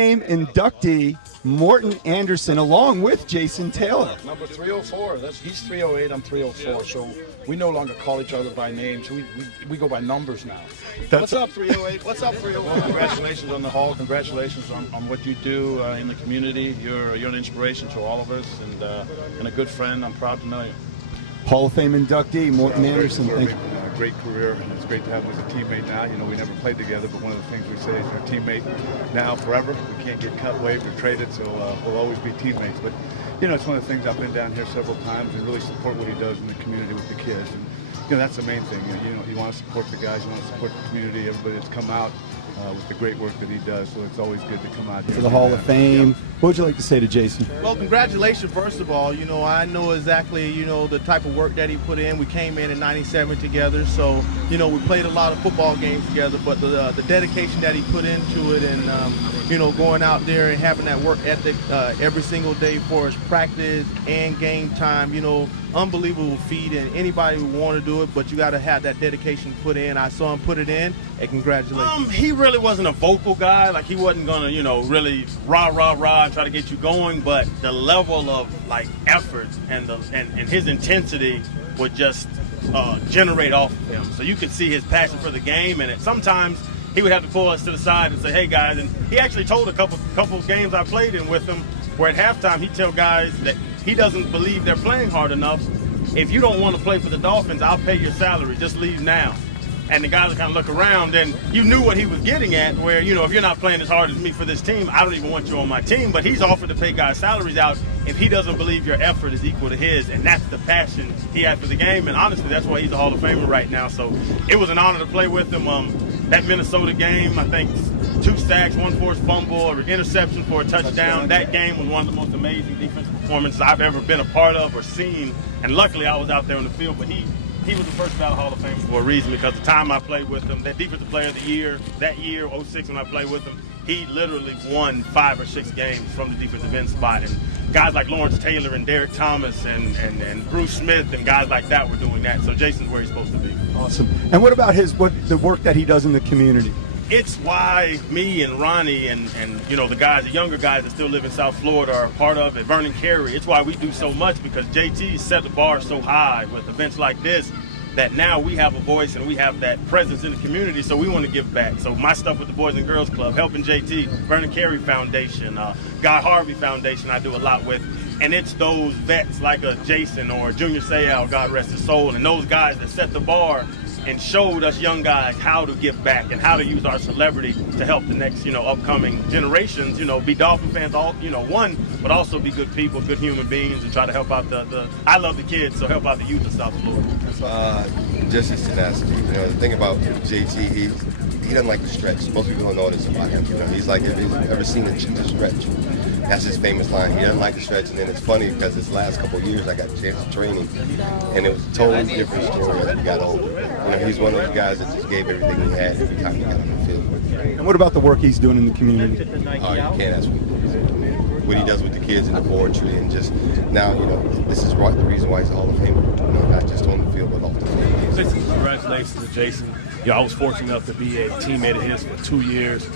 Fame inductee Morton Anderson, along with Jason Taylor. Number 304. He's 308. I'm 304. So we no longer call each other by names. We go by numbers now. What's up, 308? What's up, 301? Congratulations on the Hall. Congratulations on what you do in the community. You're an inspiration to all of us and a good friend. I'm proud to know you. Hall of Fame inductee Morton Anderson. Thank you. Great career, and it's great to have him as a teammate now. You know, we never played together, but one of the things we say is you're a teammate now forever. We can't get cut, waived, or traded, so we'll always be teammates. But, you know, it's one of the things I've been down here several times and really support what he does in the community with the kids. And, you know, that's the main thing. You know, you want to support the guys, you want to support the community, everybody that's come out with the great work that he does. So it's always good to come out here. For the Hall of Fame. What would you like to say to Jason? Well, congratulations, first of all. You know, I know exactly, you know, the type of work that he put in. We came in '97 together, so, you know, we played a lot of football games together, but the dedication that he put into it and, you know, going out there and having that work ethic every single day for his practice and game time, you know, unbelievable feat, and anybody would want to do it, but you got to have that dedication put in. I saw him put it in, and congratulations. He really wasn't a vocal guy. Like, he wasn't going to, you know, really rah, rah, rah and try to get you going, but the level of, like, effort and his intensity would just generate off of him. So you could see his passion for the game, and sometimes he would have to pull us to the side and say, hey, guys, and he actually told a couple games I played in with him where at halftime he'd tell guys that he doesn't believe they're playing hard enough. If you don't want to play for the Dolphins, I'll pay your salary. Just leave now. And the guys would kind of look around, and you knew what he was getting at, where, you know, if you're not playing as hard as me for this team, I don't even want you on my team. But he's offered to pay guys' salaries out if he doesn't believe your effort is equal to his, and that's the passion he had for the game. And honestly, that's why he's a Hall of Famer right now. So it was an honor to play with him. That Minnesota game, I think 2 sacks, 1 forced fumble, an interception for a touchdown. That game was one of the most amazing defensive performances I've ever been a part of or seen. And luckily, I was out there on the field. But he was the first ballot Hall of Famer for a reason, because the time I played with him, that defensive player of the year, that year, 06, when I played with him, he literally won 5 or 6 games from the defensive end spot. And guys like Lawrence Taylor and Derek Thomas and Bruce Smith and guys like that were doing that. So Jason's where he's supposed to be. Awesome. And what about the work that he does in the community? It's why me and Ronnie and you know, the younger guys that still live in South Florida are a part of it. Vernon Carey. It's why we do so much, because JT set the bar so high with events like this that now we have a voice and we have that presence in the community, so we want to give back. So my stuff with the Boys and Girls Club, helping JT, Vernon Carey Foundation, Guy Harvey Foundation I do a lot with. And it's those vets like a Jason or Junior Seau, God rest his soul, and those guys that set the bar and showed us young guys how to give back and how to use our celebrity to help the next, you know, upcoming generations, you know, be Dolphin fans, all, you know, but also be good people, good human beings, and try to help out I love the kids, so help out the youth of South Florida. Just his tenacity. You know, the thing about JT, he doesn't like to stretch. Most people don't know this about him. You know, he's like, if you've ever seen a cheetah stretch, that's his famous line. He doesn't like to stretch, and then it's funny because this last couple of years I got a chance to train him, and it was a totally different story as we got older. You know, he's one of those guys that just gave everything he had every time he got on the field. And what about the work he's doing in the community? Oh, you can't ask me. What he does with the kids in the poetry, and just now, you know, this is the reason why he's a Hall of Famer. You know, not just on the field, but off the field. Listen, congratulations to Jason. You know, I was fortunate enough to be a teammate of his for 2 years.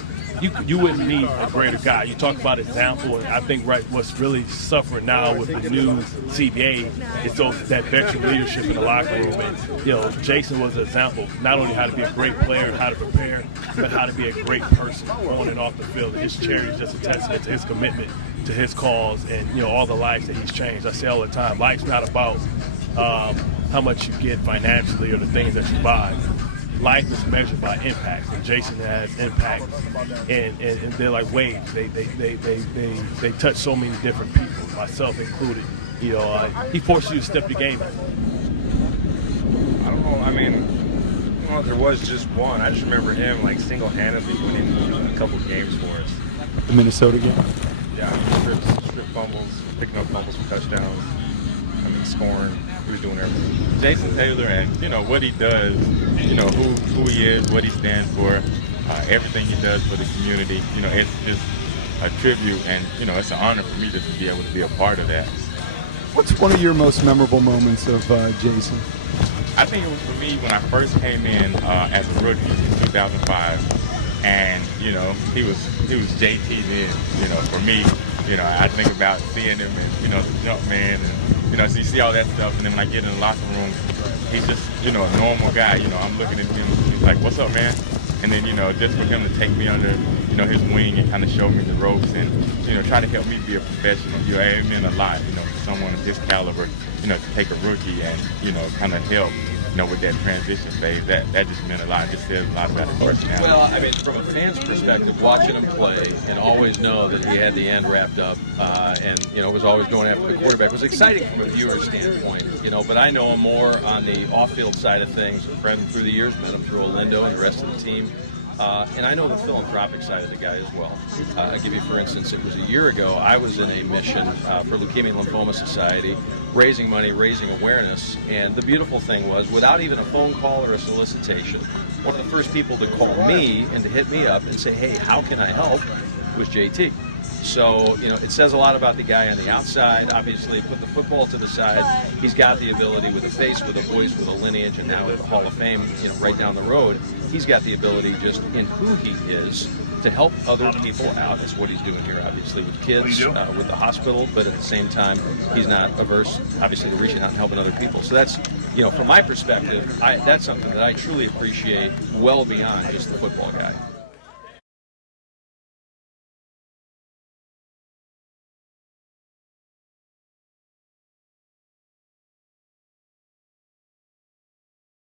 You wouldn't meet a greater guy. You talk about example, and I think what's really suffering now with the new CBA is that veteran leadership in the locker room. And, you know, Jason was an example, not only how to be a great player and how to prepare, but how to be a great person on and off the field. And his charity is just a testament to his commitment to his cause and, you know, all the lives that he's changed. I say all the time, life's not about how much you get financially or the things that you buy. Life is measured by impact, and Jason has impact, and they're like waves. They touch so many different people, myself included. You know, he forced you to step your game up. I don't know. I mean, I don't know if there was just one. I just remember him like single-handedly winning a couple games for us. The Minnesota game. Yeah, strip fumbles, picking up fumbles for touchdowns. I mean, scoring. He was doing everything. Jason Taylor, and you know what he does, you know who he is, what he stands for, everything he does for the community. You know, it's just a tribute, and you know it's an honor for me just to be able to be a part of that. What's one of your most memorable moments of Jason? I think it was for me when I first came in as a rookie in 2005. And you know, he was JT then. You know, for me, you know, I think about seeing him and you know the jump man, and you know, so you see all that stuff, and then when I get in the locker room, he's just you know a normal guy. You know, I'm looking at him, he's like, "What's up, man?" And then you know, just for him to take me under you know his wing and kind of show me the ropes and you know try to help me be a professional. You know, it meant a lot. You know, for someone of his caliber, you know, to take a rookie and you know kind of help. You know, with that transition phase, that just meant a lot. It just says a lot about his personality. Well, I mean, from a fan's perspective, watching him play and always know that he had the end wrapped up and, you know, was always going after the quarterback was exciting from a viewer standpoint, you know, but I know him more on the off-field side of things. I've read him through the years, met him through Olindo and the rest of the team. And I know the philanthropic side of the guy as well. I'll give you, for instance, it was a year ago, I was in a mission for Leukemia and Lymphoma Society, raising money, raising awareness, and the beautiful thing was, without even a phone call or a solicitation, one of the first people to call me and to hit me up and say, hey, how can I help, was JT. So, you know, it says a lot about the guy on the outside. Obviously, put the football to the side. He's got the ability with a face, with a voice, with a lineage, and now with the Hall of Fame, you know, right down the road. He's got the ability just in who he is to help other people out. That's what he's doing here, obviously, with kids, with the hospital, but at the same time, he's not averse, obviously, to reaching out and helping other people. So that's, you know, from my perspective, that's something that I truly appreciate well beyond just the football guy.